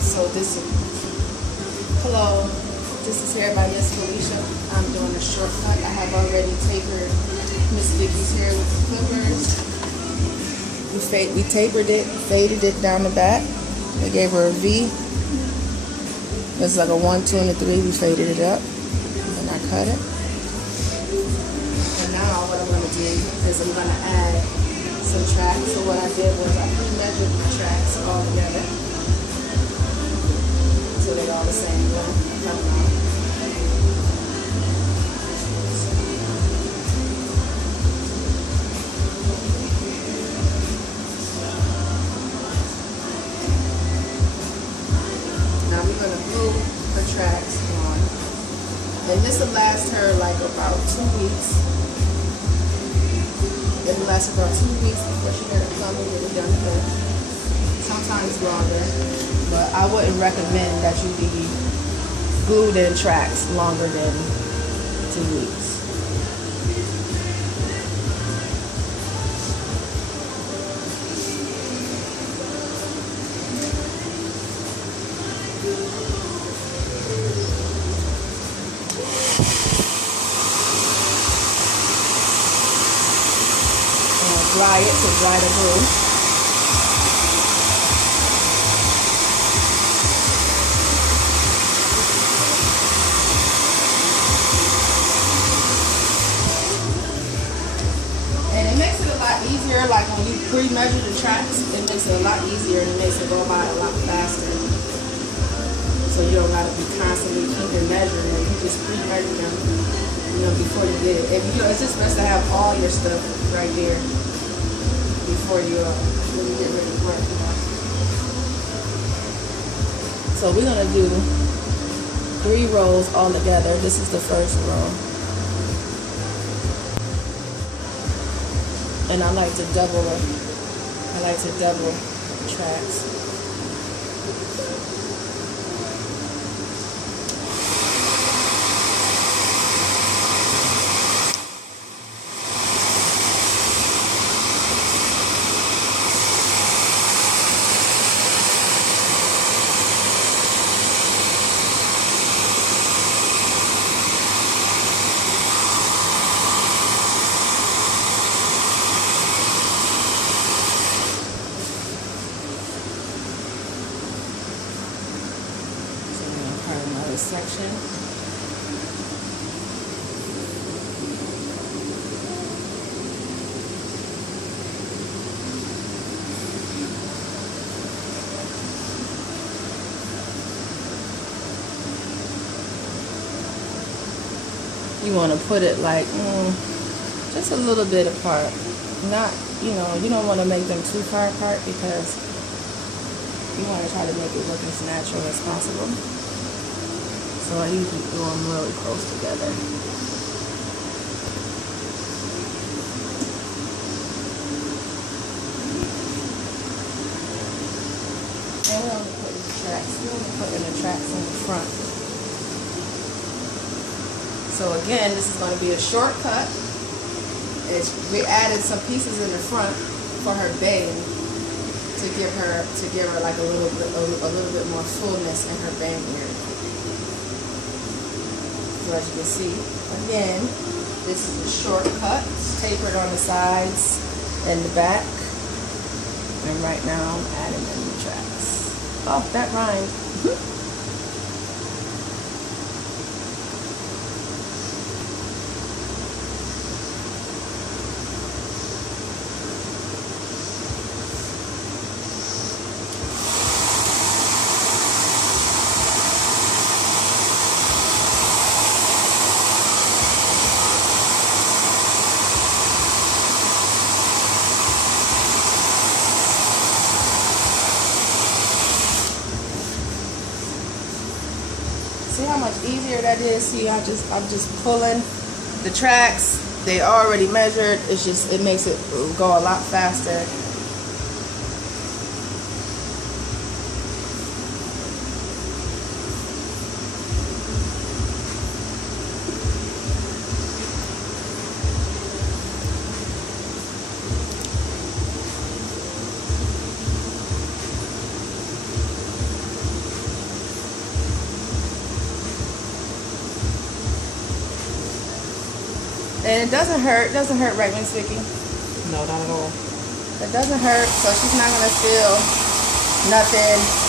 So hello, this is Hairbymzfelicia. I'm doing a shortcut. I have already tapered Miss Vicky's hair with the clippers. We tapered it, faded it down the back. We gave her a V. It's like a 1, 2, and a 3. We faded it up, and I cut it. And now what I'm going to do is I'm going to add some tracks. So what I did was I pre-measured my tracks all together, so they're all the same length. Now we're going to glue her tracks on. And this will last her like about 2 weeks. It will last her about 2 weeks before she gets come and get it done again. Sometimes longer. But I wouldn't recommend that you be glued in tracks longer than 2 weeks. Dry it to dry the glue. And it makes it a lot easier, like when you pre-measure the tracks, it makes it a lot easier and it makes it go by a lot faster. So you don't gotta be constantly keeping measuring them. You just pre-measure them, before you get it. And it's just best to have all your stuff right there before you really get ready to work. So we're gonna do 3 rows all together. This is the first row. And I like to double tracks. Another section. You want to put it like just a little bit apart. Not, you don't want to make them too far apart because you want to try to make it look as natural as possible. So I usually do them really close together. And we're only putting the tracks. We're only putting the tracks in the front. So again, this is going to be a shortcut. We added some pieces in the front for her bang to give her like a little bit more fullness in her bang area. So as you can see, again, this is a shortcut. It's tapered on the sides and the back. And right now I'm adding in the tracks. Oh, that rhymed. See how much easier that is? See, I'm just pulling the tracks. They already measured. It makes it go a lot faster. And it doesn't hurt. It doesn't hurt, right, Miss Vicky? No, not at all. It doesn't hurt, so she's not gonna feel nothing.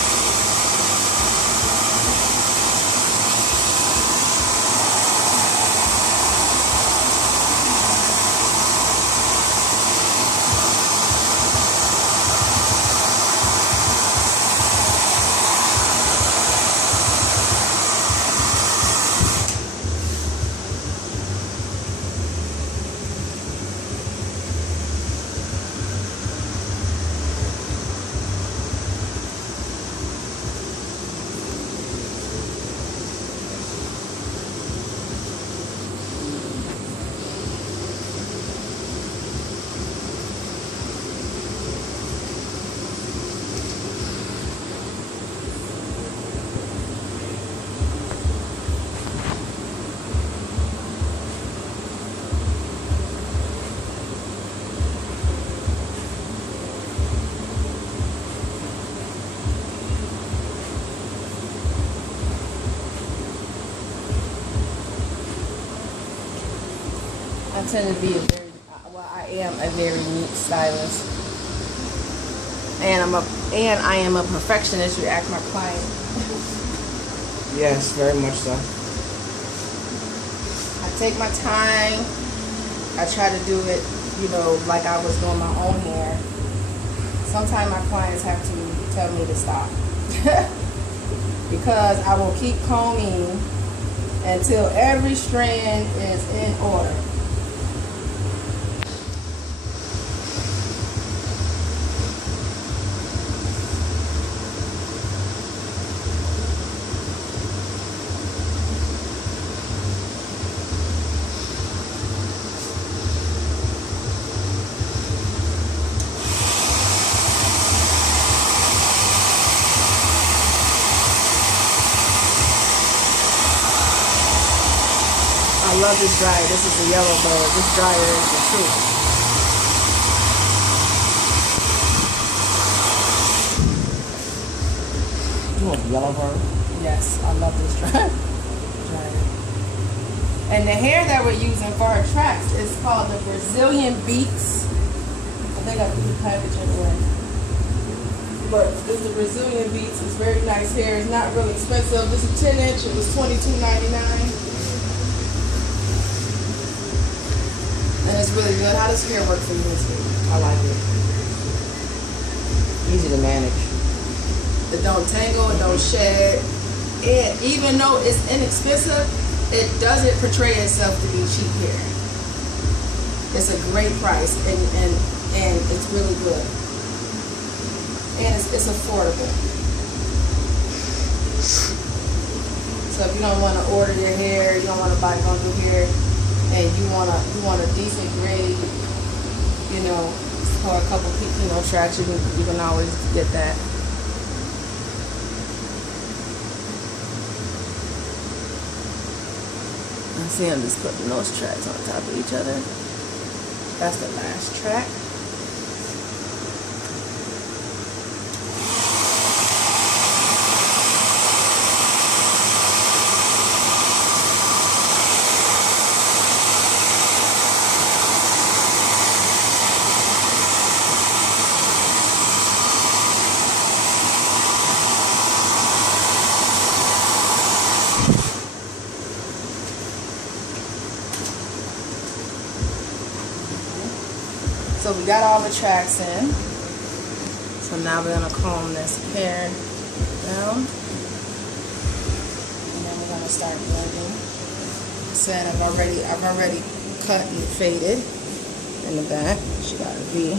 I tend to be I am a very neat stylist, and I am a perfectionist. You ask my client. Yes, very much so. I take my time. I try to do it, like I was doing my own hair. Sometimes my clients have to tell me to stop because I will keep combing until every strand is in order. I love this dryer. This is the yellow bird. This dryer is the truth. You want the yellow bird? Yes, I love this dryer. And the hair that we're using for our tracks is called the Brazilian Beats. I think I put the packaging in. But it's the Brazilian Beats. It's very nice hair. It's not really expensive. This is 10-inch. It was $22.99. And it's really good. How does hair work for you, Miss Vicky? I like it. Easy to manage. It don't tangle, it don't shed. And even though it's inexpensive, it doesn't portray itself to be cheap hair. It's a great price, and it's really good. And it's affordable. So if you don't want to order your hair, you don't want to buy bundle hair, and you want a decent grade, for a couple tracks, you can always get that. I see I'm just putting those tracks on top of each other. That's the last track. So we got all the tracks in. So now we're gonna comb this hair down. And then we're gonna start blending. I said I've already cut and faded in the back. She got a V.